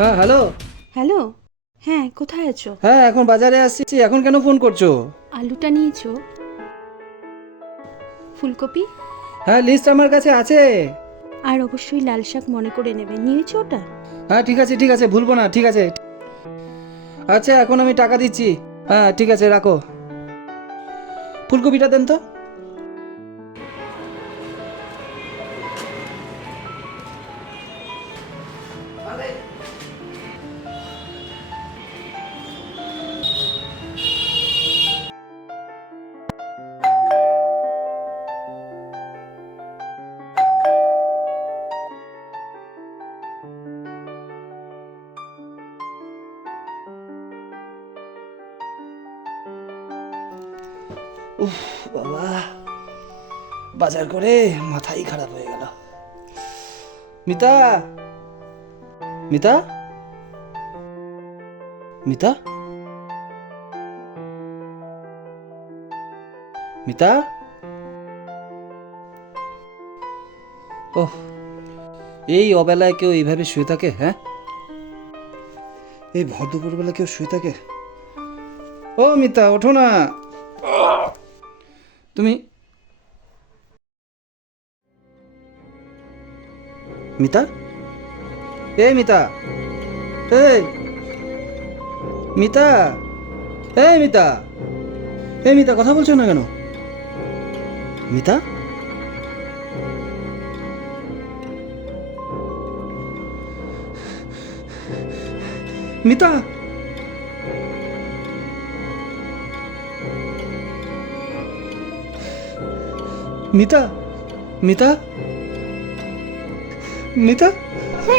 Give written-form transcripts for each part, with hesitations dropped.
হ্যাঁ hello. Hello. হ্যাঁ, কোথায় আছো? হ্যাঁ এখন বাজারে আসছি। এখন কেন ফোন করছো? আলুটা নিয়েছো? ফুলকপি? হ্যাঁ লিস্ট আমার কাছে আছে। আর অবশ্যই লাল শাক মনে করে নেবে। নিয়েছো ওটা? হ্যাঁ ঠিক আছে ভুলবো না, ঠিক আছে। আচ্ছা এখন আমি টাকা দিচ্ছি। হ্যাঁ ঠিক আছে রাখো। ফুলকপিটা দেন তো। উফ বাবা, বাজার করে মাথাই খারাপ হয়ে গেল। মিতা, মিতা, মিতা, মিতা। ওহ, এই অবেলায় কেউ এইভাবে শুয়ে থাকে? হ্যাঁ, এই ভর দুপুরবেলা কেউ শুয়ে থাকে? ও মিতা, ওঠো না। তুমি মিতা, এই মিতা, এই মিতা, এই মিতা, এই মিতা, কথা বলছো না কেন? মিতা, মিতা, মিতা, মিতা, মিতা,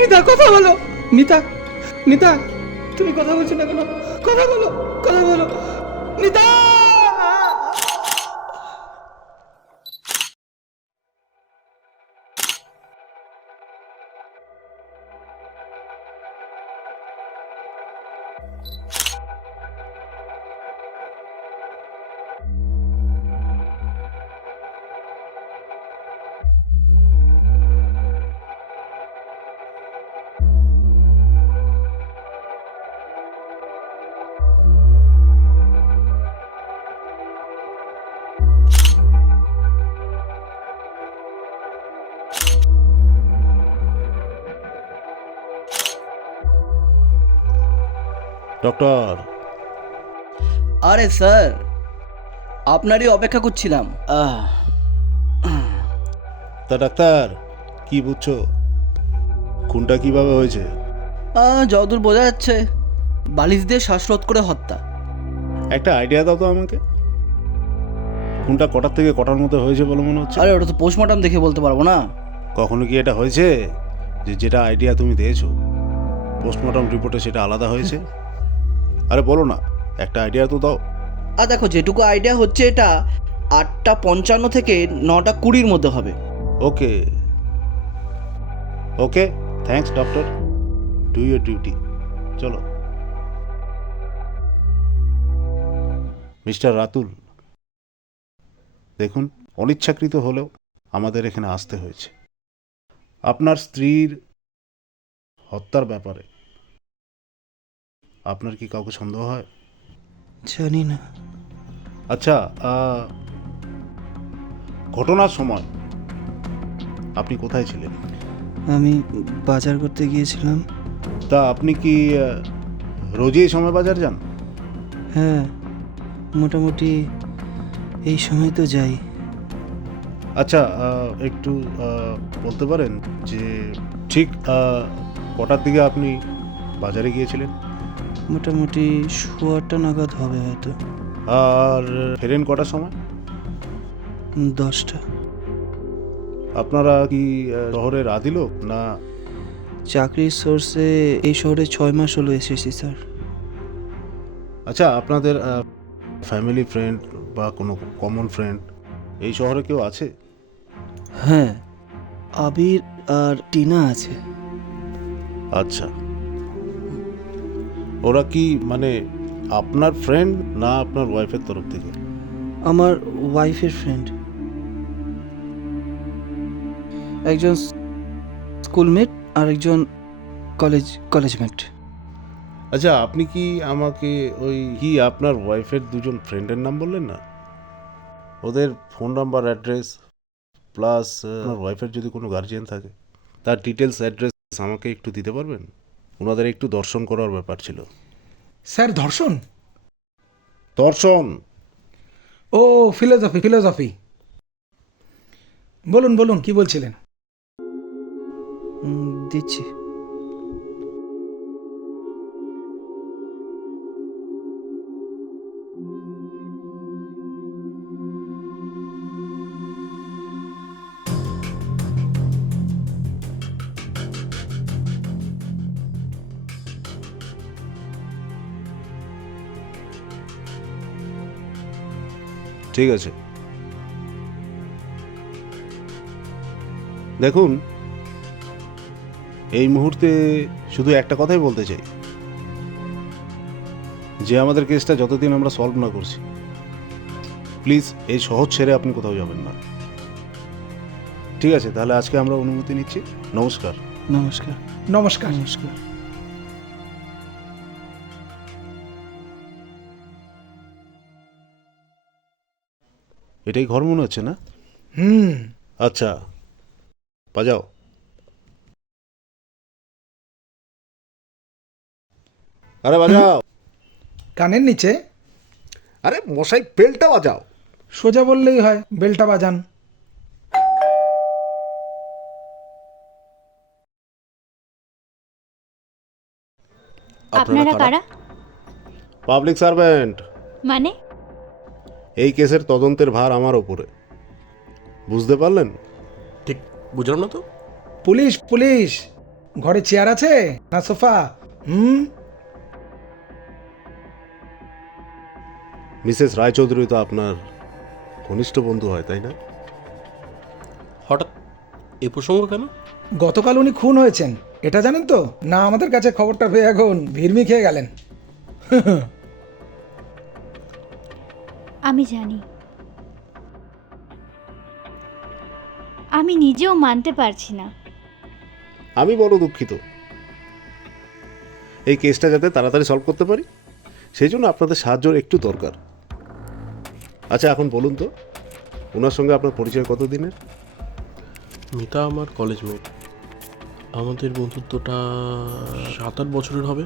মিতা, কথা বলো। মিতা, মিতা, তুমি কথা বলছো না কেন? কথা বলো, কথা বলো। মিতা। ডক্টর, আরে স্যার, আপনারই অপেক্ষা করছিলাম। তা ডাক্তার কি বুঝছো? খুনটা কিভাবে হয়েছে? যতদূর বোঝা যাচ্ছে বালিশ দিয়ে শ্বাসরোধ করে হত্যা। একটা আইডিয়া দাও তো আমাকে। খুনটা কটার থেকে কটার মধ্যে হয়েছে বলে মনে হচ্ছে? আরে ওটা তো পোস্টমর্টম দেখে বলতে পারবো না। কখনো কি এটা হয়েছে যে যেটা আইডিয়া তুমি দিয়েছো পোস্টমর্টম রিপোর্টে সেটা আলাদা হয়েছে? আরে বলো না, একটা আইডিয়া তো দাও। আর দেখো, যেটুকু আইডিয়া হচ্ছে এটা 8:55 থেকে 9:20 মধ্যে হবে। Okay okay, thanks doctor, do your duty. চলো। মিস্টার রাতুল, দেখুন, অনিচ্ছাকৃত হলেও আমাদের এখানে আসতে হয়েছে। আপনার স্ত্রীর হত্যার ব্যাপারে আপনার কি কাউকে সন্দেহ হয়? জানি না। আচ্ছা, ঘটনার সময় আপনি কোথায় ছিলেন? আমি বাজার করতে গিয়েছিলাম। তা আপনি কি রোজই এই সময় বাজার যান? হ্যাঁ, মোটামুটি এই সময় তো যাই। আচ্ছা, একটু বলতে পারেন যে ঠিক কটার দিকে আপনি বাজারে গিয়েছিলেন মোটামুটি 8:15 নাগাদ হবে হয়তো। আর ফেরেন কটার সময়? 10টা। আপনারা কি শহরের আদি লোক না? চাকরির সোর্সে এই শহরে 6 মাস হলো এসেছি স্যার। আচ্ছা, আপনাদের ফ্যামিলি ফ্রেন্ড বা কোনো কমন ফ্রেন্ড এই শহরে কেউ আছে? হ্যাঁ, আবির আর টিনা আছে। আচ্ছা, ওরা কি মানে আপনার ফ্রেন্ড না আপনার ওয়াইফের তরফ থেকে? আমার ওয়াইফের ফ্রেন্ড, একজন স্কুলমেট আর একজন কলেজমেট। আচ্ছা, আপনি কি আমাকে ওই কি আপনার ওয়াইফের দুজন ফ্রেন্ডের নাম বললেন না? ওদের ফোন নাম্বার, অ্যাড্রেস প্লাস আপনার ওয়াইফের যদি কোনো গার্জিয়ান থাকে তার ডিটেলস, অ্যাড্রেস আমাকে একটু দিতে পারবেন? ওনাদের একটু দর্শন করার ব্যাপার ছিল। স্যার ধর্ষণ? দর্শন? ও ফিলোসফি। বলুন বলুন, কি বলছিলেন? দিচ্ছি। ঠিক আছে, দেখুন এই মুহূর্তে শুধু একটা কথাই বলতে চাই যে আমাদের কেসটা যতদিন আমরা সলভ না করছি, প্লিজ এই শহর ছেড়ে আপনি কোথাও যাবেন না। ঠিক আছে, তাহলে আজকে আমরা অনুমতি নিচ্ছি। নমস্কার। নমস্কার। নমস্কার। নমস্কার। এটাই ঘর মনে হচ্ছে না? হুম। আচ্ছা, বাজাও। আরে বাজাও। কানের নিচে? আরে মশাই, বেলটা বাজাও। সোজা বললেই হয়, বেলটা বাজান। আপনারা কারা? Public servant. মানে? এই কেসের তদন্তের ভার আমার ওপরে, বুঝতে পারলেন? ঠিক বুঝলাম না তো। পুলিশ। ঘরে চেয়ার আছে না সোফা? মিসেস রায়চৌধুরী তো আপনার ঘনিষ্ঠ বন্ধু হয়, তাই না? হঠাৎ এই প্রসঙ্গ কেন? গতকাল উনি খুন হয়েছেন, এটা জানেন তো? না, আমাদের কাছে খবরটা পেয়ে এখন ভিড়মি খেয়ে গেলেন। আমি জানি। আমি নিজেও মানতে পারছি না। আমি বড় দুঃখিত। এই কেসটা যাতে তাড়াতাড়ি সলভ করতে পারি সেই জন্য আপনাদের সাহায্য একটু দরকার। আচ্ছা, এখন বলুন তো, ওনার সঙ্গে আপনার পরিচয় কতদিনের? মিতা আমার কলেজ মেট। আমাদের বন্ধুত্বটা 7-8 বছরের হবে।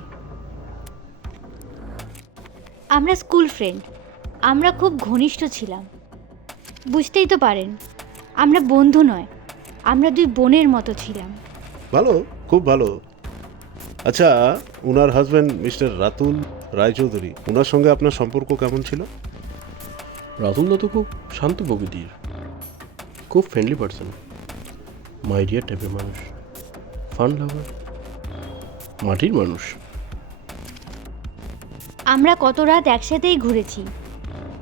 আমরা স্কুল ফ্রেন্ড, আমরা খুব ঘনিষ্ঠ ছিলাম। বুঝতেই তো পারেন, আমরা বন্ধু নয়, আমরা দুই বোনের মতো ছিলাম। ভালো, খুব ভালো। আচ্ছা, ওনার হাজব্যান্ড মিস্টার রাতুল রায়চৌধুরী, ওনার সঙ্গে আপনার সম্পর্ক কেমন ছিল? রাতুল দা তো খুব শান্ত প্রকৃতির, খুব ফ্রেন্ডলি পার্সন, মাই ডিয়ার টাইপের মানুষ, ফান লাভার, মাটির মানুষ। আমরা কত রাত একসাথেই ঘুরেছি,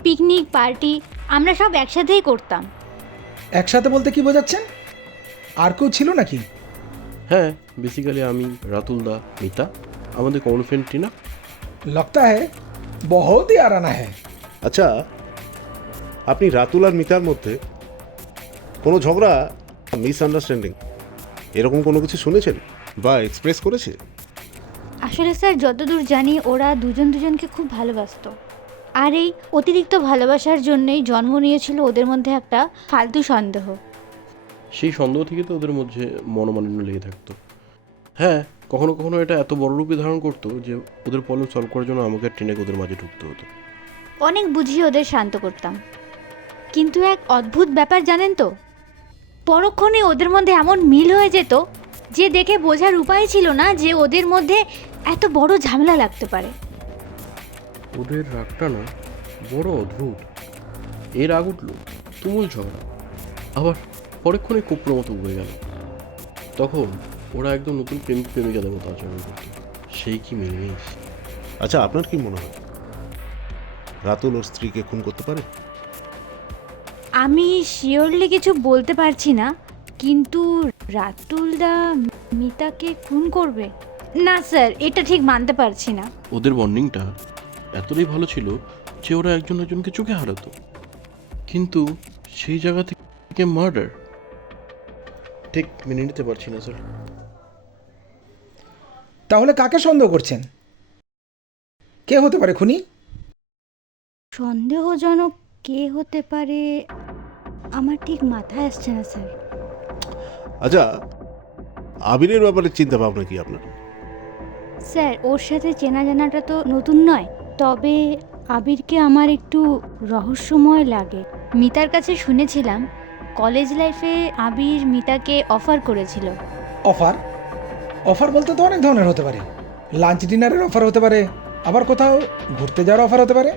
পিকনিক পার্টি আমরা সব একসাথেই করতাম। একসাথে বলতে কি বোঝাচ্ছেন? আর কেউ ছিল নাকি? হ্যাঁ, বেসিক্যালি আমি, রাতুল দা, মিতা, আমাদের কমন ফ্রেন্ড টিনা। लगता है बहुत ही आराना है। আচ্ছা, আপনি রাতুল আর মিতার মধ্যে কোনো ঝগড়া, মিসআন্ডারস্ট্যান্ডিং এরকম কোনো কিছু শুনেছেন বা এক্সপ্রেস করেছে? আসলে স্যার, যতদূর জানি ওরা দুজন দুজনকে খুব ভালোবাসতো, আর এই অতিরিক্ত ভালোবাসার জন্যই জন্ম নিয়েছিল ওদের মধ্যে একটা ফালতু সন্দেহ। সেই সন্দেহ থেকে তো ওদের মধ্যে মনোমালিন্য লেগে থাকতো। হ্যাঁ, কখনো কখনো এটা এত বড় রূপে ধারণ করতো যে ওদের প্রবলেম সলভ করার জন্য আমাকে আর টিনাকে ওদের মাঝে ঢুকতে হতো। অনেক বুঝিয়ে ওদের শান্ত করতাম, কিন্তু এক অদ্ভুত ব্যাপার জানেন তো, পরক্ষণে ওদের মধ্যে এমন মিল হয়ে যেত যে দেখে বোঝার উপায় ছিল না যে ওদের মধ্যে এত বড় ঝামেলা লাগতে পারে। ওদের রাগটা না বড় অদ্ভুত। এর রাগ উঠলো তুমুল ঝগড়া, আবার পরক্ষণে কুকুরের মতো উড়ে গেল। তখন ওরা একদম নতুন প্রেমিক প্রেমিকাদের মতো আচরণ করত। সেই কি মিলমিশ! আচ্ছা, আপনার কি মনে হয় রাতুল ওর স্ত্রীকে খুন করতে পারে? আমি শিওরলি কিছু বলতে পারছি না, কিন্তু রাতুলদা মিতাকে খুন করবে না স্যার, এটা ঠিক মানতে পারছি না। ওদের বন্ডিংটা এতটাই ভালো ছিল যে ওরা একজন একজনকে চোখে হারাতো, কিন্তু সেই জায়গা থেকে মার্ডার ঠিক মেনে নিতে পারছি না স্যার। তাহলে কাকে সন্দেহ করছেন? কে হতে পারে খুনি? সন্দেহজনক কে হতে পারে আমার ঠিক মাথায় আসছে না স্যার। আচ্ছা, আবিরের ব্যাপারে চিন্তা ভাবনা কি আপনার? স্যার, ওর সাথে চেনা জানাটা তো নতুন নয়, তবে আবিরকে আমার একটু রহস্যময় লাগে। মিতার কাছে শুনেছিলাম কলেজ লাইফে আবির মিতাকে অফার করেছিল। অফার? অফার বলতে তো অনেক ধরনের হতে পারে। লাঞ্চ ডিনারের অফার হতে পারে, আবার কোথাও ঘুরতে যাওয়ার অফার হতে পারে।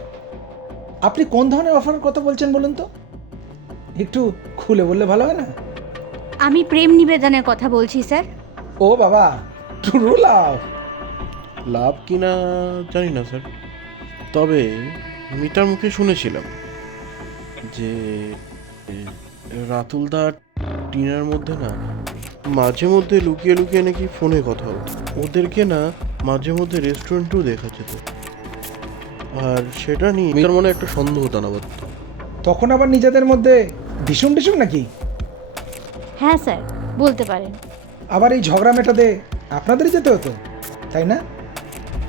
আপনি কোন ধরনের অফারের কথা বলছেন বলুন তো, একটু খুলে বললে ভালো হয় না? আমি প্রেম নিবেদনের কথা বলছি স্যার। ও বাবা, ট্রু লাভ। লাভ কিনা জানি না স্যার, তবে মিতার মুখে শুনেছিলাম যে রাতুলদা টিনার মধ্যে না মাঝে মধ্যে লুকিয়ে লুকিয়ে নাকি ফোনে কথা হতো। ওদেরকে না মাঝে মধ্যে রেস্টুরেন্টেও দেখা যেত, আর সেটা নিয়ে মিতার মনে একটা সন্দেহ টানা বাঁধত। তখন আবার নিজেদের মধ্যে ডিসুম ডিসুম নাকি? হ্যাঁ স্যার, বলতে পারেন। আবার এই ঝগড়া মেটাতে আপনাদেরই যেতে হতো, তাই না?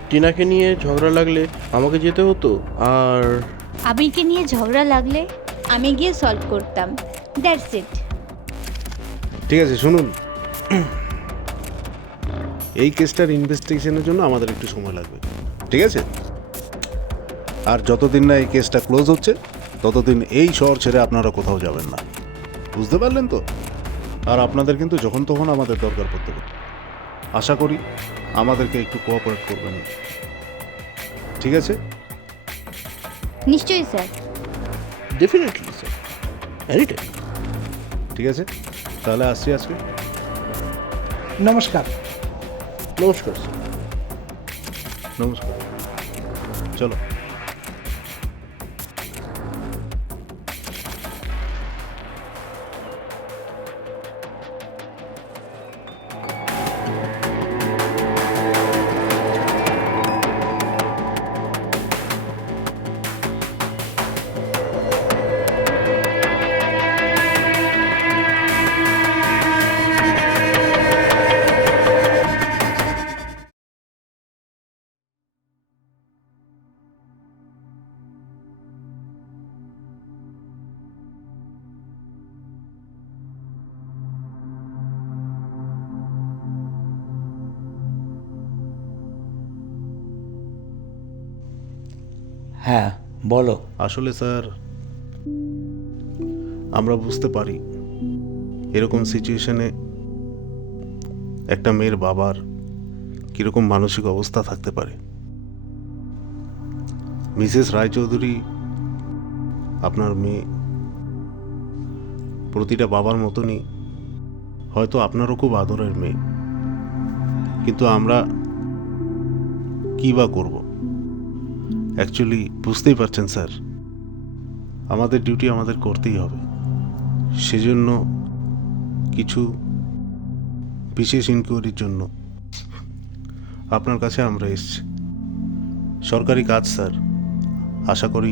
টিনাকে নিয়ে ঝগড়া লাগলে আমাকে যেতে হতো, আর আবিরকে নিয়ে ঝগড়া লাগলে আমি গিয়ে সলভ করতাম। That's it. ঠিক আছে, শুনুন, এই কেসটার ইনভেস্টিগেশনের জন্য আমাদের একটু সময় লাগবে, ঠিক আছে? আর যতদিন না এই কেসটা ক্লোজ হচ্ছে ততদিন এই শহর ছেড়ে আপনারা কোথাও যাবেন না, বুঝতে পারলেন তো? আর আপনাদের কিন্তু যখন তখন আমাদের দরকার পড়তে পারে। আশা করি আমাদেরকে একটু কোঅপারেট করবেন, ঠিক আছে? নিশ্চয়ই sir. Definitely sir, any time. ঠিক আছে, তাহলে আসছি আজকে। নমস্কার। নমস্কার স্যার। নমস্কার, চলো। হ্যাঁ বলো। আসলে স্যার, আমরা বুঝতে পারি এরকম সিচুয়েশনে একটা মেয়ের বাবার কীরকম মানসিক অবস্থা থাকতে পারে। মিসেস রায়চৌধুরী আপনার মেয়ে, প্রতিটা বাবার মতনই হয়তো আপনারও খুব আদরের মেয়ে, কিন্তু আমরা কী বা করব? অ্যাকচুয়ালি বুঝতেই পারছেন স্যার, আমাদের ডিউটি আমাদের করতেই হবে। সেজন্য কিছু বিশেষ ইনকোয়ারির জন্য আপনার কাছে আমরা এসেছি। সরকারি কাজ স্যার, আশা করি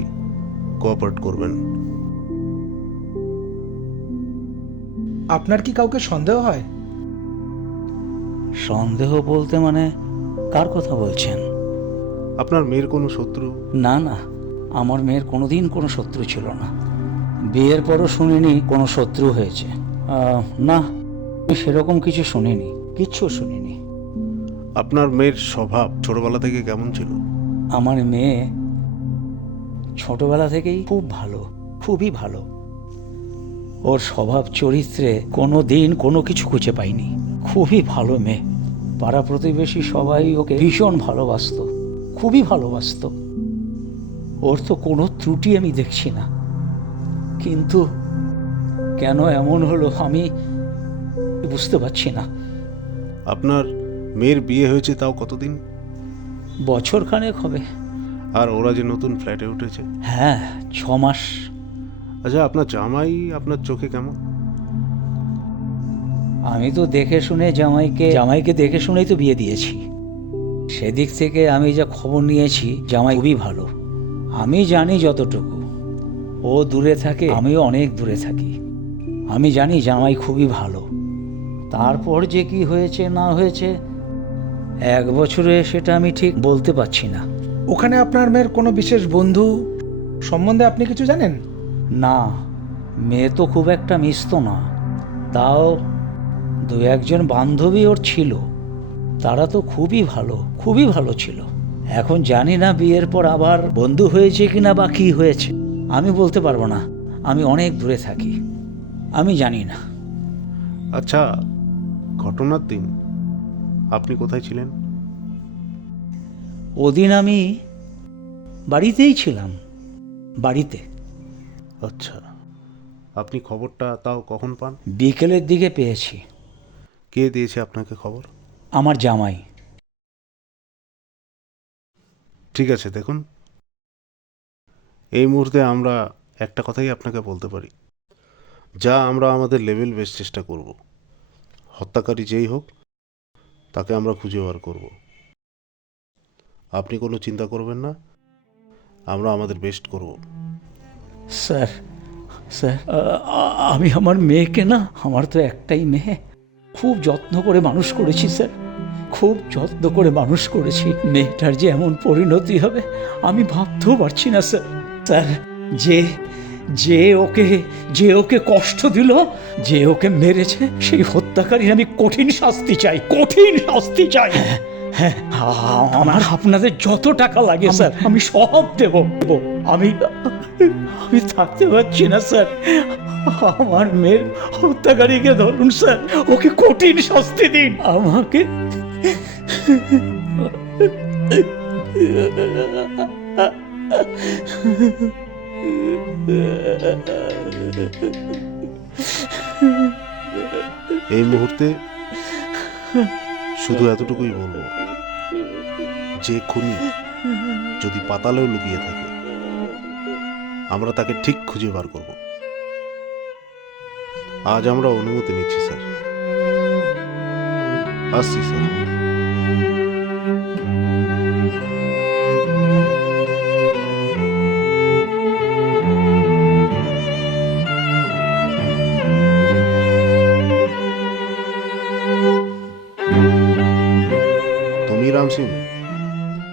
কোঅপারেট করবেন। আপনার কি কাউকে সন্দেহ হয়? সন্দেহ বলতে মানে কার কথা বলছেন? আপনার মেয়ের কোনো শত্রু? না না, আমার মেয়ের কোনোদিন কোনো শত্রু ছিল না। বিয়ের পরও শুনিনি কোনো শত্রু হয়েছে। না, আমি সেরকম কিছু শুনিনি, কিচ্ছু শুনিনি। আপনার মেয়ের স্বভাব ছোটবেলা থেকে কেমন ছিল? আমার মেয়ে ছোটবেলা থেকেই খুব ভালো, খুবই ভালো। ওর স্বভাব চরিত্রে কোনো দিন কোনো কিছু খুঁজে পাইনি। খুবই ভালো মেয়ে, পাড়া প্রতিবেশী সবাই ওকে ভীষণ ভালোবাসতো, খুবই ভালোবাসতো। ওর তো কোনো ত্রুটি আমি দেখছি না, কিন্তু কেন এমন হলো আমি বুঝতে পারছি না। আপনার মেয়ের বিয়ে হয়েছে তাও কতদিন? বছর খানেক হবে। আর ওরা যে নতুন ফ্ল্যাটে উঠেছে? হ্যাঁ, 6 মাস। আচ্ছা, আপনার জামাই আপনার চোখে কেমন? আমি তো দেখে শুনে জামাইকে দেখে শুনেই তো বিয়ে দিয়েছি। সেদিক থেকে আমি যা খবর নিয়েছি, জামাই খুবই ভালো। আমি জানি যতটুকু, ও দূরে থাকে, আমিও অনেক দূরে থাকি। আমি জানি জামাই খুবই ভালো। তারপর যে কি হয়েছে না হয়েছে 1 বছরে সেটা আমি ঠিক বলতে পারছি না। ওখানে আপনার মেয়ের কোনো বিশেষ বন্ধু সম্বন্ধে আপনি কিছু জানেন? না, মেয়ে তো খুব একটা মিশতো না, তাও 2-1 বান্ধবী ওর ছিল। তারা তো খুবই ভালো ছিল। এখন জানি না বিয়ের পর আবার বন্ধু হয়েছে কিনা বা কী হয়েছে, আমি বলতে পারবো না। আমি অনেক দূরে থাকি, আমি জানি না। আচ্ছা, ঘটনার দিন আপনি কোথায় ছিলেন? ওদিন আমি বাড়িতেই ছিলাম, বাড়িতে। আচ্ছা, আপনি খবরটা তাও কখন পান? বিকেলের দিকে পেয়েছি। কে দিয়েছে আপনাকে খবর? আমার জামাই। ঠিক আছে, দেখুন, এই মুহূর্তে আমরা একটা কথাই আপনাকে বলতে পারি, যা আমরা আমাদের লেভেল বেস্ট চেষ্টা করব। হত্যাকারী যেই হোক, তাকে আমরা খুঁজে বার করব। আপনি কোনো চিন্তা করবেন না, আমরা আমাদের বেস্ট করব। স্যার, আমি আমার মেয়েকে না, আমার তো একটাই মেয়ে, খুব যত্ন করে মানুষ করেছি স্যার, খুব যত্ন করে মানুষ করেছি। মেয়েটার যে এমন পরিণতি হবে আমি ভাবতেও পারছি না স্যার। স্যার, যে ওকে কষ্ট দিল, যে ওকে মেরেছে, সেই হত্যাকারীর আমি কঠিন শাস্তি চাই। হ্যাঁ, আমার আপনাদের যত টাকা লাগে স্যার আমি সব দেব। আমি থাকতে পারছি না স্যার। আমার মেয়ের হত্যাকারীকে ধরুন স্যার, ওকে কঠিন শাস্তি দিন আমাকে। এই মুহূর্তে শুধু এতটুকুই বলবো, যে খুনি যদি পাতালেও লুকিয়ে থাকে, আমরা তাকে ঠিক খুঁজে বার করব। আজ আমরা অনুমতি নিচ্ছি স্যার। আসছি স্যার। তুমি রাম সিং,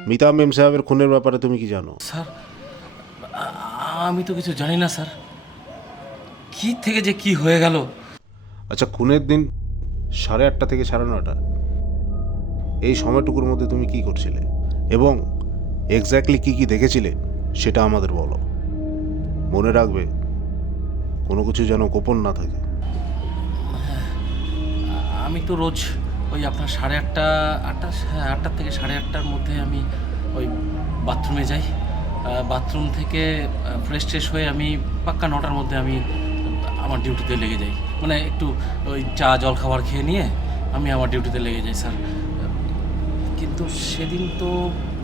মিতা মেম সাহেবের খুনের ব্যাপারে তুমি কি জানো? স্যার, আমি তো কিছু জানি না স্যার। কি থেকে যে কি হয়ে গেল। আচ্ছা, খুনের দিন 8:30 থেকে 9:30, এই সময়টুকুর মধ্যে তুমি কি করছিলে এবং এক্স্যাক্টলি কি দেখেছিলে সেটা আমাদের বলো। মনে রাখবে, কোনো কিছু যেন গোপন না থাকে। আমি তো রোজ ওই আপনার 8:30 থেকে 8:30-র মধ্যে আমি ওই বাথরুমে যাই। বাথরুম থেকে ফ্রেশ হয়ে আমি পাক্কা 9টার মধ্যে আমি আমার ডিউটিতে লেগে যাই। মানে একটু ওই চা জল খাবার খেয়ে নিয়ে আমি আমার ডিউটিতে লেগে যাই স্যার। কিন্তু সেদিন তো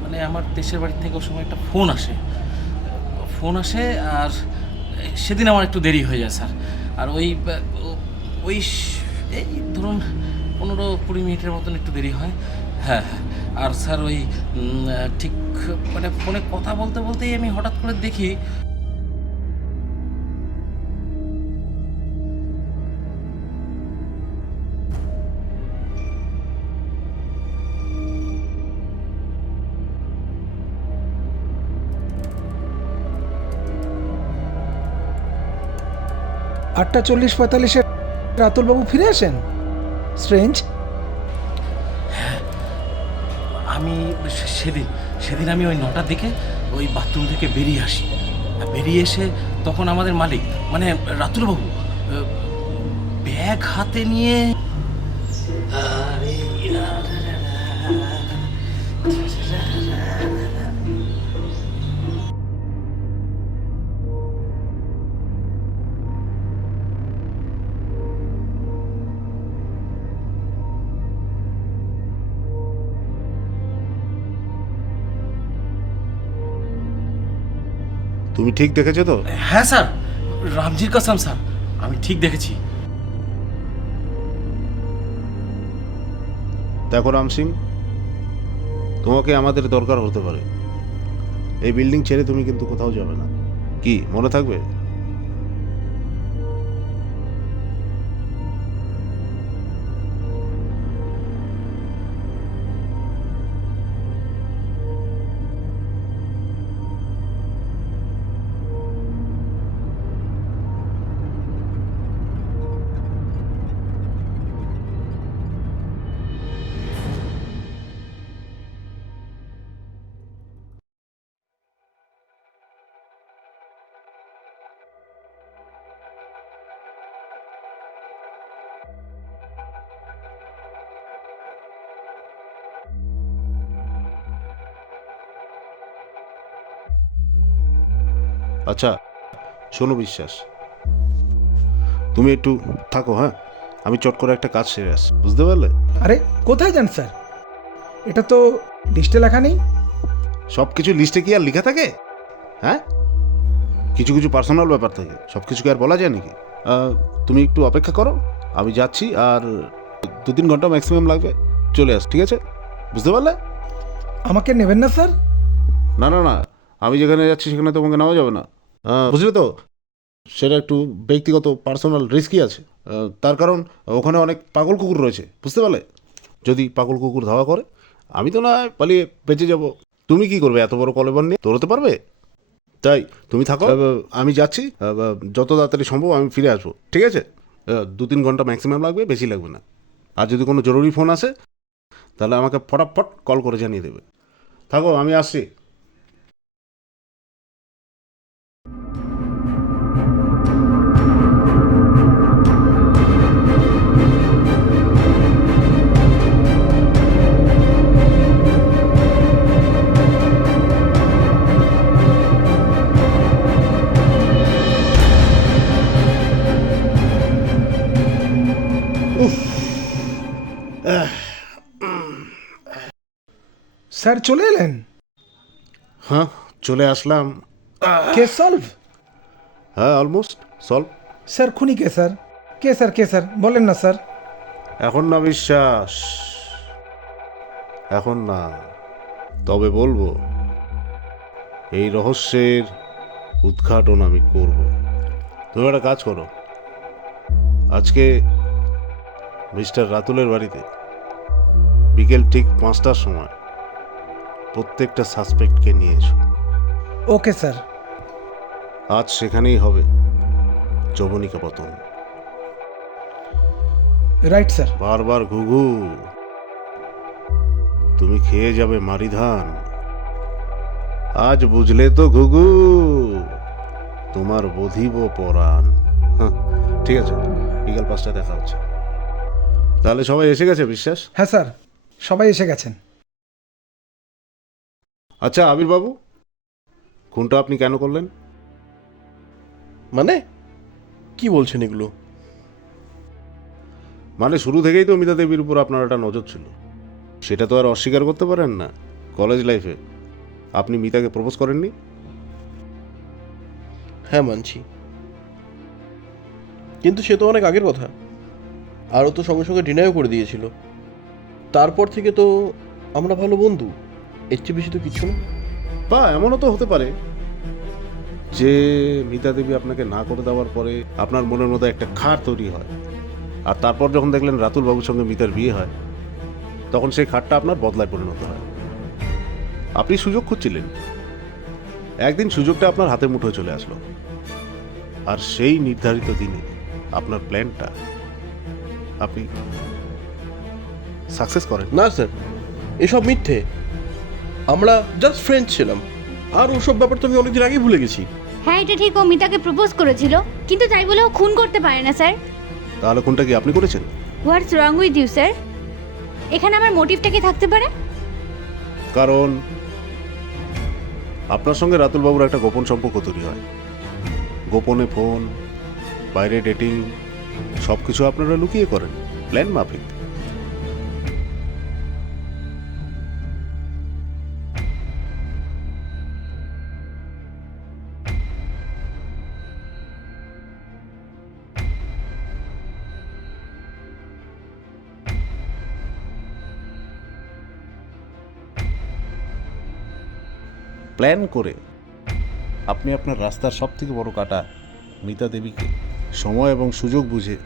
মানে আমার দেশের বাড়ি থেকে ওই সময় একটা ফোন আসে আর সেদিন আমার একটু দেরি হয়ে যায় স্যার। আর ওই এই ধরুন 15-20 মিনিটের মতন একটু দেরি হয়। হ্যাঁ, আর স্যার ওই ঠিক মানে ফোনে কথা বলতেই আমি হঠাৎ করে দেখি আটটা 40-45-এ রাতুলবাবু ফিরে আসেন। স্ট্রেঞ্জ। আমি সেদিন আমি ওই 9টার দিকে ওই বাথরুম থেকে বেরিয়ে আসি। বেরিয়ে এসে তখন আমাদের মালিক মানে রাতুলবাবু ব্যাগ হাতে নিয়ে তুমি ঠিক দেখেছো তো? হ্যাঁ স্যার, রামজির কসম স্যার, আমি ঠিক দেখেছি। দেখো রাম সিং, তোমাকে আমাদের দরকার হতে পারে। এই বিল্ডিং ছেড়ে তুমি কিন্তু কোথাও যাবে না, কি মনে থাকবে? আচ্ছা শোনো বিশ্বাস, তুমি একটু থাকো, হ্যাঁ আমি চট করে একটা কাজ সেরে আসছি, বুঝতে পারলে? আরে কোথায় যান স্যার? এটা তো লিস্টে লেখা নেই। সব কিছু লিস্টে কি আর লেখা থাকে? হ্যাঁ, কিছু কিছু পার্সোনাল ব্যাপার থাকে, সব কিছু কি আর বলা যায় নাকি? তুমি একটু অপেক্ষা করো, আমি যাচ্ছি, আর 2-3 ঘন্টা ম্যাক্সিমাম লাগবে, চলে আস, ঠিক আছে? বুঝতে পারলে? আমাকে নেবেন না স্যার? না না না, আমি যেখানে যাচ্ছি সেখানে তোমাকে নেওয়া যাবে না, বুঝলে তো? সেটা একটু ব্যক্তিগত পার্সোনাল রিস্কই আছে, তার কারণ ওখানে অনেক পাগল কুকুর রয়েছে, বুঝতে পারলে? যদি পাগল কুকুর ধাওয়া করে, আমি তো না পালিয়ে বেঁচে যাব, তুমি কি করবে এত বড় কলেবর নিয়ে? দৌড়তে পারবে? তাই তুমি থাকো, আমি যাচ্ছি, যত তাড়াতাড়ি সম্ভব আমি ফিরে আসবো, ঠিক আছে? 2-3 ঘন্টা ম্যাক্সিমাম লাগবে, বেশি লাগবে না। আর যদি কোনো জরুরি ফোন আসে তাহলে আমাকে ফটাফট কল করে জানিয়ে দেবে। থাকো, আমি আসছি। স্যার চলে এলেন? হ্যাঁ চলে আসলাম। Case solve? হ্যাঁ অলমোস্ট সলভ। স্যার খুনি কে স্যার? কে স্যার, কে স্যার বলেন না স্যার। এখন না বিশ্বাস, এখন না, তবে বলবো এই রহস্যের উদ্ঘাটন আমি করব। তুমি একটা কাজ করো, আজকে মিস্টার রাতুলের বাড়িতে বিকেল ঠিক 5টার সময় প্রত্যেকটা সাসপেক্টকে নিয়ে এসো। Okay sir. আজ সেখানেই হবে যবনিকা পতন। Right sir. বারবার ঘুঘু, তুমি খেয়ে যাবে মারি ধান। আজ বুঝলে তো ঘুঘু, তোমার বধিব পরাণ। ঠিক আছে, বিকাল 5টায় দেখা হচ্ছে। তাহলে সবাই এসে গেছে বিশ্বাস? হ্যাঁ স্যার, সবাই এসে গেছেন। আচ্ছা আবির বাবু, খুনটা আপনি কেন করলেন? মানে কি বলছেন এগুলো? মানে শুরু থেকেই তো মিতা দেবীর উপর আপনার একটা নজর ছিল, সেটা তো আর অস্বীকার করতে পারেন না। কলেজ লাইফে আপনি মিতাকে প্রপোজ করেননি? হ্যাঁ মানছি, কিন্তু সে তো অনেক আগের কথা, আরও তো সঙ্গে সঙ্গে ডিনাইও করে দিয়েছিল। তারপর থেকে তো আমরা ভালো বন্ধু, এর চেয়ে বেশি তো কিছু না। বা এমনও তো হতে পারে যে মিতা দেবী আপনাকে না করে দেওয়ার পরে আপনার মনের মধ্যে একটা খাট তৈরি হয়, আর তারপর যখন দেখলেন রাতুল বাবুর সঙ্গে মিতার বিয়ে হয়, তখন সেই খাটটা আপনার বদলায় পরিণত হয়। আপনি সুযোগ খুঁজছিলেন, একদিন সুযোগটা আপনার হাতে মুঠোয় চলে আসলো, আর সেই নির্ধারিত দিনে আপনার প্ল্যানটা আপনি সাকসেস করেন। না স্যার, এসব মিথ্যে। আমরা জাস্ট ফ্রেন্ড ছিলাম, আর ওসব ব্যাপার তো আমি অনেকদিন আগেই ভুলে গেছি। হ্যাঁ এটা ঠিক, ও মিতাকে প্রপোজ করেছিল, কিন্তু তাই বলে ও খুন করতে পারে না স্যার। তাহলে কোনটা কি আপনি করেছেন? হোয়াটস রং উইথ ইউ স্যার? এখানে আমার মোটিভটা কি থাকতে পারে? কারণ আপনার সঙ্গে রাতুল বাবুর একটা গোপন সম্পর্ক তৈরি হয়। গোপনে ফোন, বাইরে ডেটিং, সব কিছু আপনারা লুকিয়ে করেন প্ল্যান মাফিক। প্ল্যান করে আপনি আপনার রাস্তার সব থেকে বড় কাটা মিতা দেবীকে সময় এবং সুযোগ বুঝে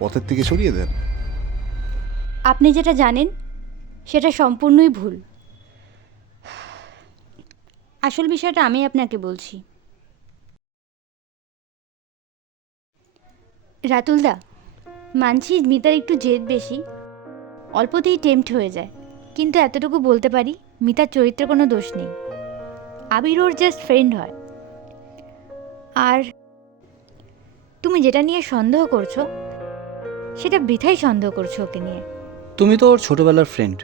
পথের থেকে সরিয়ে দেন। আপনি যেটা জানেন সেটা সম্পূর্ণই ভুল। আসল বিষয়টা আমি আপনাকে বলছি। রাতুলদা, মানছি মিতার একটু জেদ বেশি, অল্পতেই টেম্পট হয়ে যায়, কিন্তু এতটুকু বলতে পারি মিতার চরিত্রে কোনো দোষ নেই। আবির ওর জাস্ট ফ্রেন্ড হয়। আর তুমি যেটা নিয়ে সন্দেহ করছো সেটা বৃথাই সন্দেহ করছো ওকে নিয়ে। তুমি তো ওর ছোটবেলার ফ্রেন্ড,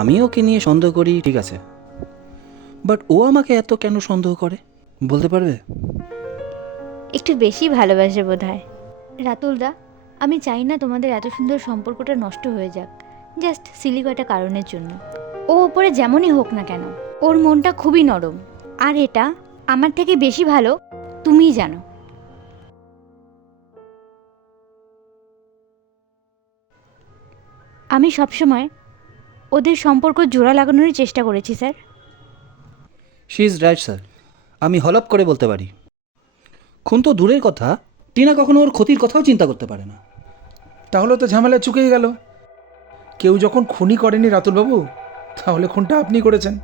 আমি ওকে নিয়ে সন্দেহ করি ঠিক আছে, বাট ও আমাকে এত কেন সন্দেহ করে বলতে পারবে? একটু বেশি ভালোবাসে বোধ হয়। রাতুলদা, আমি চাই না তোমাদের এত সুন্দর সম্পর্কটা নষ্ট হয়ে যাক জাস্ট সিলি কয়টা কারণের জন্য। ও ওপরে যেমনই হোক না কেন ওর মনটা খুবই নরম, আর এটা আমার থেকে বেশি ভালো তুমিই জানো। আমি সবসময় ওদের সম্পর্ক জোড়া লাগানোরই চেষ্টা করেছি sir. She is right sir, আমি হলপ করে বলতে পারি। খুন তো দূরের কথা, টিনা কখনো ওর ক্ষতির কথাও চিন্তা করতে পারে না। তাহলে তো ঝামেলা চুকেই গেল। কেউ যখন খুনই করেনি রাতুলবাবু, তাহলে খুনটা আপনি করেছেন।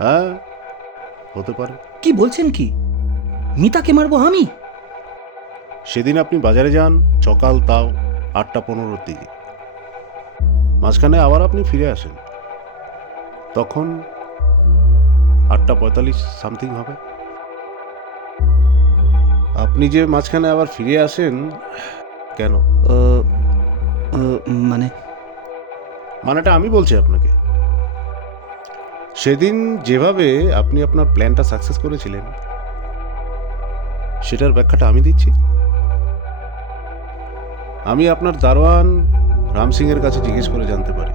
হ্যাঁ, হতে পারে। কি বলছেন কি? মিতাকে মারবো আমি? সেদিন আপনি বাজারে যান সকাল তাও 8:15-র দিকে, মাঝখানে আবার আপনি ফিরে আসেন, তখন 8:45 সামথিং হবে। আপনি যে মাঝখানে আবার ফিরে আসেন কেন? মানে মানেটা আমি বলছি আপনাকে। সেদিন যেভাবে আপনি আপনার প্ল্যানটা সাকসেস করেছিলেন সেটার ব্যাখ্যাটা আমি দিচ্ছি। আমি আপনার দারোয়ান রাম সিং এর কাছে জিজ্ঞেস করে জানতে পারি।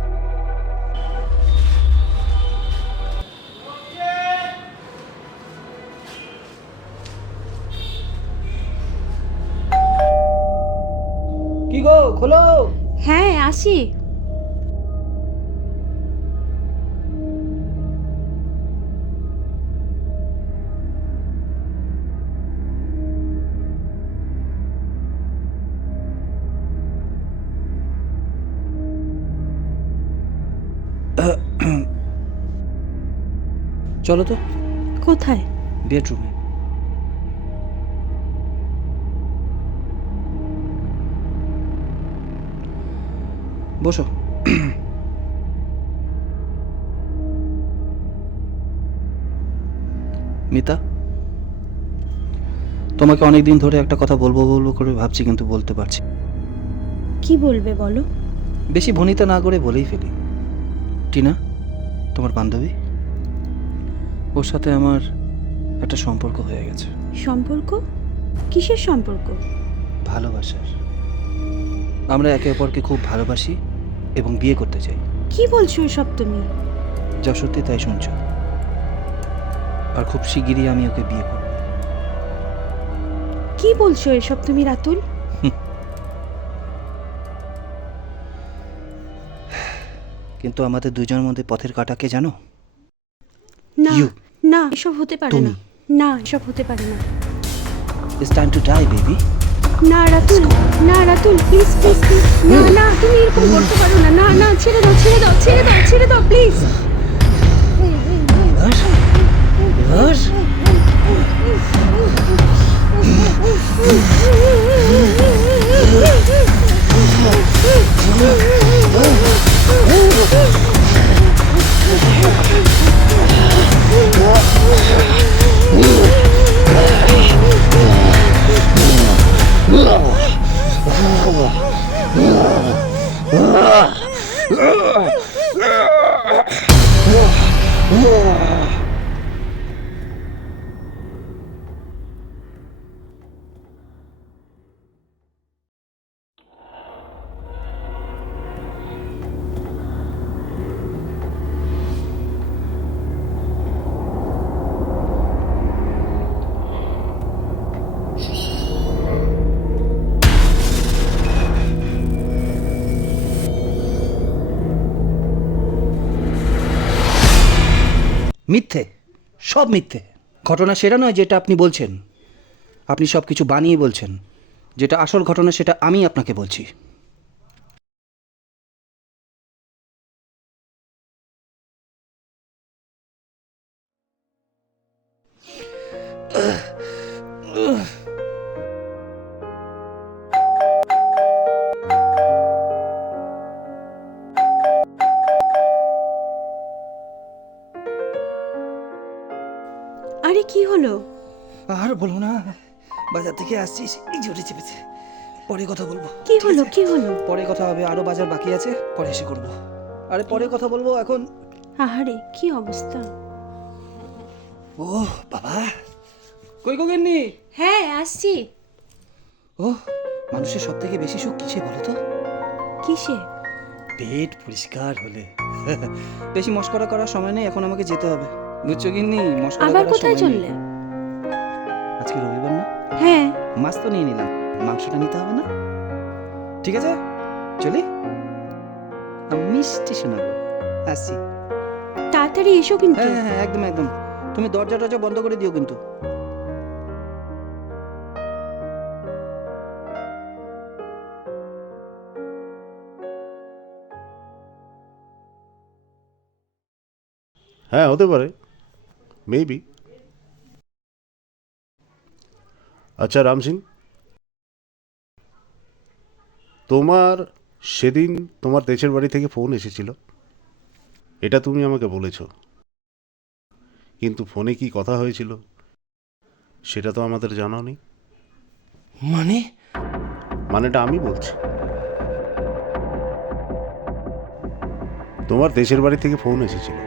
কি গো, খোলো। হ্যাঁ আসি। চলো তো কোথায়? বেডরুমে। বসো। মিতা, তোমাকে অনেক দিন ধরে একটা কথা বলবো বলবো করে ভাবছি, কিন্তু বলতে পারছি। কি বলবে বলো? বেশি ভনিতা না করে বলেই ফেলি। টিনা তোমার বান্ধবী, ওর সাথে আমার একটা সম্পর্ক হয়ে গেছে। সম্পর্ক? কিসের সম্পর্ক? ভালোবাসার। আমরা একে অপরকে খুব ভালোবাসি এবং বিয়ে করতে চাই। কি বলছো এসব তুমি? যা সত্যি তাই শুনছো। আর খুব শিগগিরই আমি ওকে বিয়ে করব। কি বলছো এসব তুমি রাতুল? কিন্তু আমাদের দুজনের মধ্যে পথের কাটা কে জানো? না You. না এসব হতে পারে তুমি। না। না এসব হতে পারে না। It's time to die, baby. না রাতুল, না রাতুল, প্লিজ প্লিজ প্লিজ, না না তুমি এরকম করতে পারো না। না না ছেড়ে দাও, ছেড়ে দাও, ছেড়ে দাও, ছেড়ে দাও প্লিজ। Yes. Yes. মিথ্যে, সব মিথ্যে। ঘটনা সেটা নয় যেটা আপনি বলছেন। আপনি সব কিছু বানিয়ে বলছেন। যেটা আসল ঘটনা সেটা আমি আপনাকে বলছি। আরে কি হলো? আর বলো না, বাজার থেকে আসছিস এই জোরে চেপেছে। পরে কথা বলবো। কি হলো কি হলো? পরে কথা হবে, আরো বাজার বাকি আছে, পরে এসে করবো। আরে পরে কথা বলবো, এখন। আহারে কি অবস্থা! ও বাবা, কই গেননি? হ্যাঁ আসছি। ও, মানুষের সব থেকে বেশি সুখ কিসে বলো তো? কিসে? পেট পরিষ্কার হলে। বেশি মস্করা করার সময় নেই, এখন আমাকে যেতে হবে, বুঝছো গিন্নি? মস্করা আবার করার কোথায় সময় চললে? নেই। আজকে রবিবার না? হ্যাঁ। মাছ তো নিয়ে নিলাম, মাংসটা নিতে হবে না? ঠিক আছে, চলি। আমি মিষ্টি শোনাবো, আসছি। তাড়াতাড়ি এসো কিন্তু। হ্যাঁ হ্যাঁ, একদম একদম। তুমি দরজা টরজা বন্ধ করে দিও কিন্তু। হ্যাঁ, হতে পারে, মেবি। আচ্ছা রাম সিং, তোমার সেদিন তোমার দেশের বাড়ি থেকে ফোন এসেছিল, এটা তুমি আমাকে বলেছো, কিন্তু ফোনে কি কথা হয়েছিল সেটা তো আমাদের জানাও নেই। মানেটা আমি বলছি। তোমার দেশের বাড়ি থেকে ফোন এসেছিল,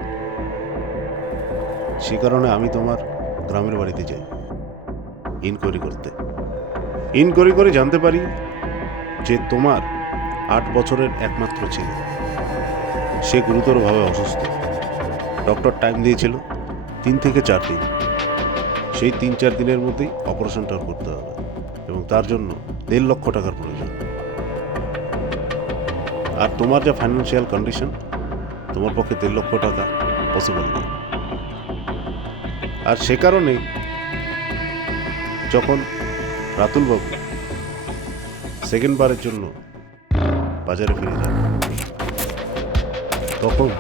সে কারণে আমি তোমার গ্রামের বাড়িতে যাই ইনকোয়ারি করতে। ইনকোয়ারি করে জানতে পারি যে তোমার 8 বছরের একমাত্র ছেলে, সে গুরুতরভাবে অসুস্থ। ডক্টর টাইম দিয়েছিল 3 থেকে 4 দিন। সেই 3-4 দিনের মধ্যেই অপারেশনটা করতে হবে এবং তার জন্য 1.5 লক্ষ টাকার প্রয়োজন। আর তোমার যা ফাইন্যান্সিয়াল কন্ডিশন, তোমার পক্ষে 1.5 লক্ষ টাকা পসিবল নেই। আর সে কারণে যখন রাতুলবাবু সেকেন্ড বারের জন্য বাজারে ফিরে যান, তখন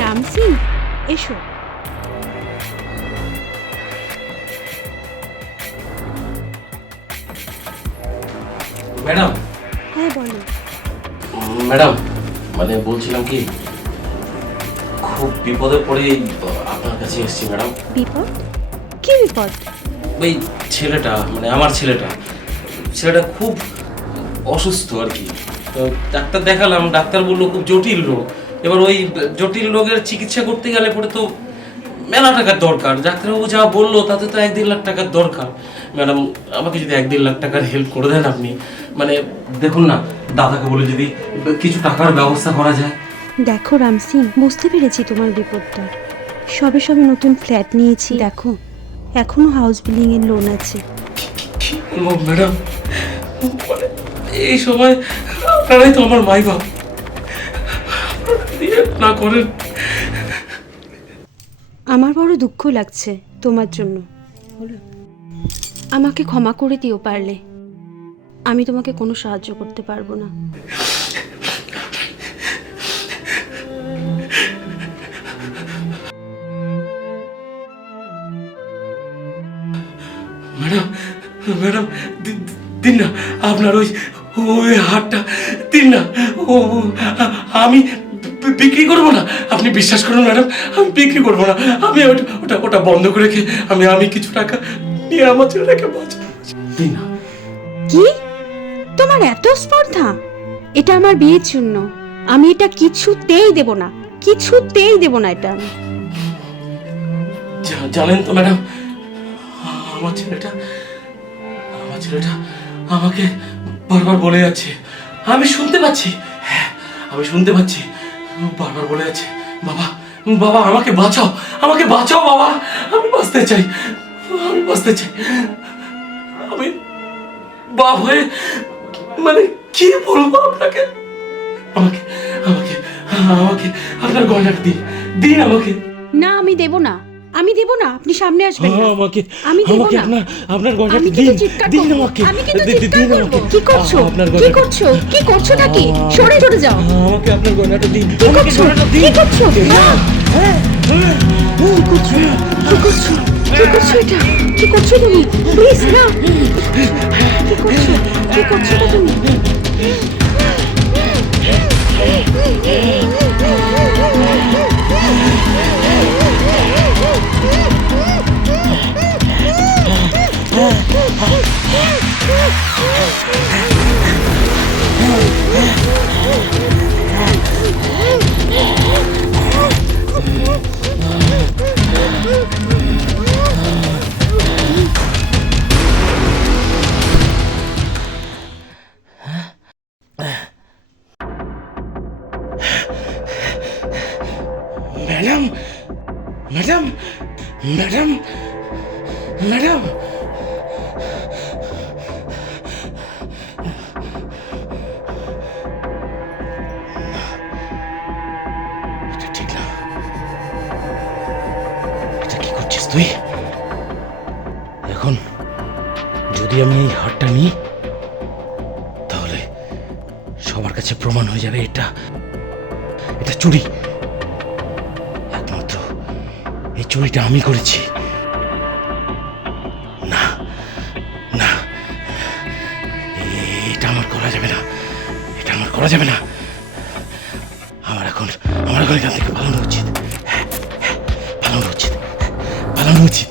রাম সিং এসো। ম্যাডাম, হ্যাঁ বলো। ম্যাডাম মানে বলছিলাম কি, খুব বিপদে পড়ে আপনার কাছে এসেছি ম্যাডাম। বিপদ? কি বিপদ? ওই ছেলেটা, মানে আমার ছেলেটা খুব অসুস্থ আর কি। তো ডাক্তার দেখালাম, ডাক্তার বললো খুব জটিল রোগ। এবার ওই জটিল রোগের চিকিৎসা করতে গেলে পরে তো মেলা টাকার দরকার। ডাক্তারবাবু যা বললো তাতে তো 1-1.5 লাখ টাকার দরকার। ম্যাডাম আমাকে যদি 1-1.5 লাখ টাকার হেল্প করে দেন আপনি, মানে দেখুন না, দাদাকে বলে যদি কিছু টাকার ব্যবস্থা করা যায়। দেখো রাম সিং, বুঝতে পেরেছি তোমার বিপদটা। সবে সবে নতুন ফ্ল্যাট নিয়েছি, দেখো এখনো হাউস বিল্ডিং এর লোন আছে। কি বলবো ম্যাডাম, মানে এই সময় আপনারাই তো আমার মাই বাপ। যদি হেল্প না করেন। আমার বড় দুঃখ লাগছে তোমার জন্য। আমাকে ক্ষমা করে দিও পারলে। আমি তোমাকে কোনো সাহায্য করতে পারবো না। ম্যাডাম ম্যাডাম দিন না আপনার ওই ওই হারটা দিন না। ও আমি বিক্রি করবো না, আপনি বিশ্বাস করুন ম্যাডাম, আমি বিক্রি করবো না। আমি ওটা ওটা বন্ধ করে রেখে আমি কিছু টাকা নিয়ে আমার ছেলেটাকে বাঁচাবো। দিন না। কি তোমার এত স্পর্ধা? এটা আমার বিয়ের জন্য। আমি এটা কিছুতেই দেব না, কিছুতেই দেব না এটা আমি। জানেন তো ম্যাডাম, আমার ছেলেটা আমাকে বারবার বলে যাচ্ছে, আমি শুনতে পাচ্ছি, হ্যাঁ আমি শুনতে পাচ্ছি, বারবার বলে যাচ্ছে, বাবা বাবা আমাকে বাঁচাও, আমাকে বাঁচাও বাবা, আমি বাঁচতে চাই, আমি বাঁচতে চাই। আমি বাপ হয়ে মানে কি বলবো আপনাকে, আমাকে আমাকে আমাকে আপনার গয়নাটা দিন আমাকে। না আমি দেব না, আমি দেব না। আপনি সামনে আসবেন না। আমাকে আমি দেব আমাকে না। আপনার গয়নাটা আমি দিন, কিন্তু চিৎকার দিন করব। আমাকে, আমি কিন্তু দিন চিৎকার করব। আমাকে। কি করছো? আপনার কি গয়নাটা- করছো? কি করছোটা কি? সরে সরে যাও। আমাকে আপনার গয়নাটা দিন, কি আমাকে করছো? গয়নাটা দিন। কি করছো? না। কি করছো? কি করছো? কি করছো এটা? কি করছো তুমি? প্লিজ না। কি করছো? কি করছো এটা তুমি? ম্যাডাম ম্যাডাম ম্যাডাম ম্যাডাম এটা ঠিক না। এটা কি করছিস তুই? এখন যদি আমি এই হারটা নিই তাহলে সবার কাছে প্রমাণ হয়ে যাবে এটা এটা চুরি। একমাত্র এই চুরিটা আমি করেছি। না না, এটা আমার করা যাবে না, এটা আমার করা যাবে না। আমার এখন এখান থেকে পালানো উচিত, পালানো উচিত, পালানো উচিত।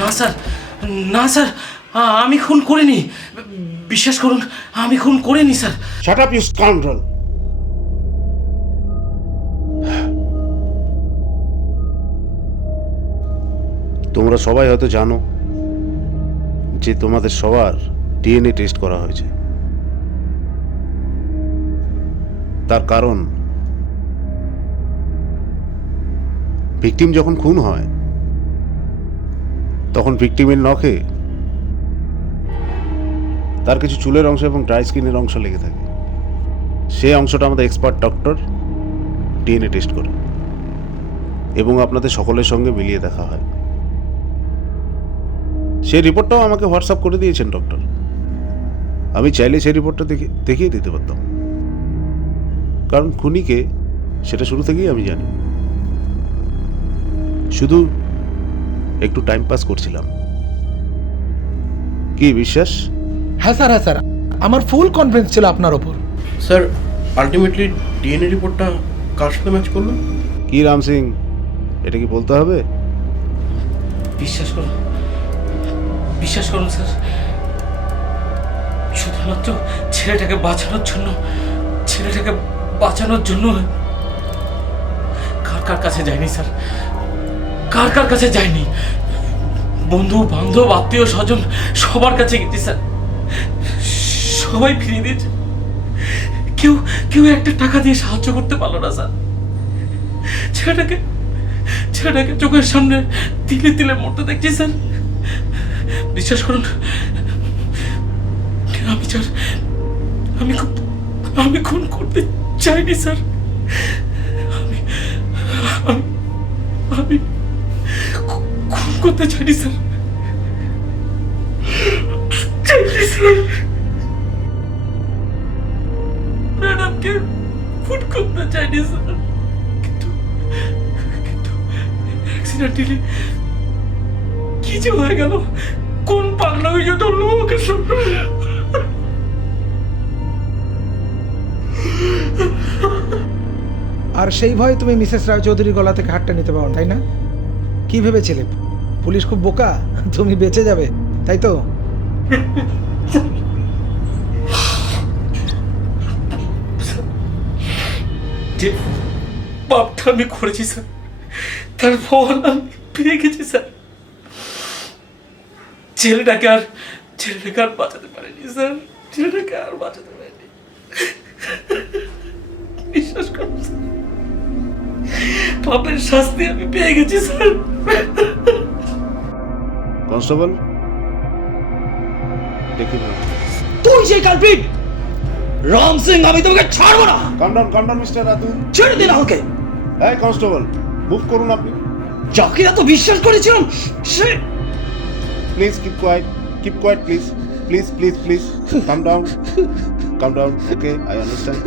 না স্যার, না স্যার, আমি খুন করিনি, বিশ্বাস করুন আমি খুন করিনি sir. Shut up you scoundrel. তোমরা সবাই হয়তো জানো যে তোমাদের সবার ডিএনএ টেস্ট করা হয়েছে। তার কারণ ভিকটিম যখন খুন হয় তখন ভিকটিমের নখে তার কিছু চুলের অংশ এবং ড্রাই স্কিনের অংশ লেগে থাকে। সেই অংশটা আমাদের এক্সপার্ট ডক্টর ডিএনএ টেস্ট করে এবং আপনাদের সকলের সঙ্গে মিলিয়ে দেখা হয়। সেই রিপোর্টটাও আমাকে হোয়াটসঅ্যাপ করে দিয়েছেন ডক্টর। আমি চাইলে সেই রিপোর্টটা দেখিয়ে দিতে পারতাম, কারণ খুনিকে সেটা শুরু থেকেই আমি জানি। শুধু একটু টাইম পাস করছিলাম। কি বিশ্বাস? হ্যাঁ স্যার, হ্যাঁ স্যার, আমার ফুল কনফিডেন্স ছিল আপনার ওপর। স্যার আলটিমেটলি ডিএনএ রিপোর্টটা কার সাথে ম্যাচ করলো? কি রাম সিং, এটা কি বলতে হবে? বিশ্বাস করুন, বিশ্বাস করুন স্যার, শুধুমাত্র ছেলেটাকে বাঁচানোর জন্য কার কাছে যায়নি স্যার, কার কাছে যায়নি। বন্ধু বান্ধব আত্মীয় স্বজন সবার কাছে গেছি স্যার, সবাই ফিরিয়ে দিয়েছে। কেউ একটা টাকা দিয়ে সাহায্য করতে পারলো না স্যার। ছেলেটাকে ছেলেটাকে চোখের সামনে তিলে তিলে মরতে দেখছি স্যার। বিশ্বাস করুন, আমি স্যার আমি খুন করতে চাইনি স্যার। আমি আমি আমি খুন করতে চাইনি স্যার। চাইনি স্যার। ম্যাডামকে খুন করতে চাইনি স্যার, কিন্তু অ্যাক্সিডেন্টালি কি যে হয়ে গেল, কোন পাগলা হয়ে ধরলো ওকে স্যার। আর সেই ভয়ে তুমি মিসেস রায়চৌধুরীর গলা থেকে হাতটা নিতে পারো, তাই না? কি ভেবেছিলে পুলিশ খুব বোকা, তুমি বেঁচে যাবে, তাই তো? যে পাপটা আমি করেছি স্যার, তার ফল আমি পেয়ে গেছি স্যার। ছেলেটাকে আর বাঁচাতে পারেনি স্যার, ছেলেটাকে আর বাঁচাতে পারেনি। বিশ্বাস করুন স্যার, পাপের শাস্তি আমি পেয়ে গেছি স্যার। কনস্টেবল, দেখি না। তুই সেই কালপ্রিট রাম সিং, আমি তোমাকে ছাড়বো না। কাম ডাউন মিস্টার রাতুল। ছেড়ে দিন আমাকে। এই কনস্টেবল, মুভ করুন আপনি। যাকে এত বিশ্বাস করেছিলাম সে please keep quiet please calm down okay, I understand.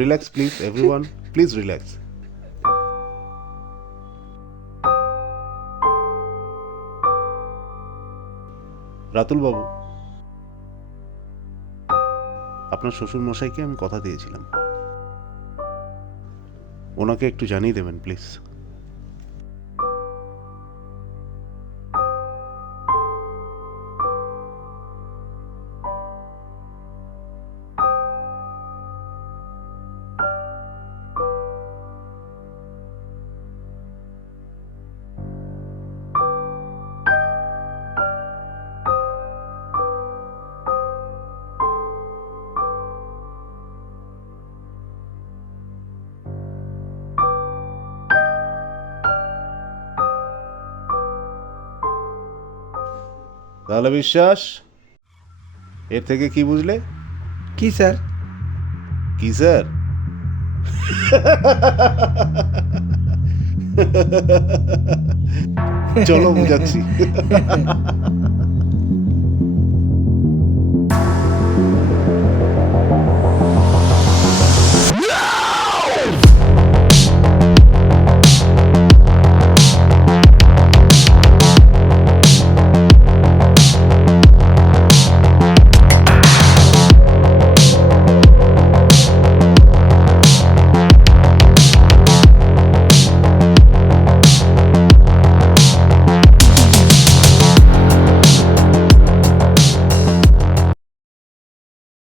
Relax please, everyone please relax. Ratul বাবু, আপনার শ্বশুর মশাইকে আমি কথা দিয়েছিলাম, ওনাকে একটু জানিয়ে দেবেন প্লিজ। তাহলে বিশ্বাস, এর থেকে কি বুঝলে? কি স্যার? কি স্যার? চলো বুঝাচ্ছি।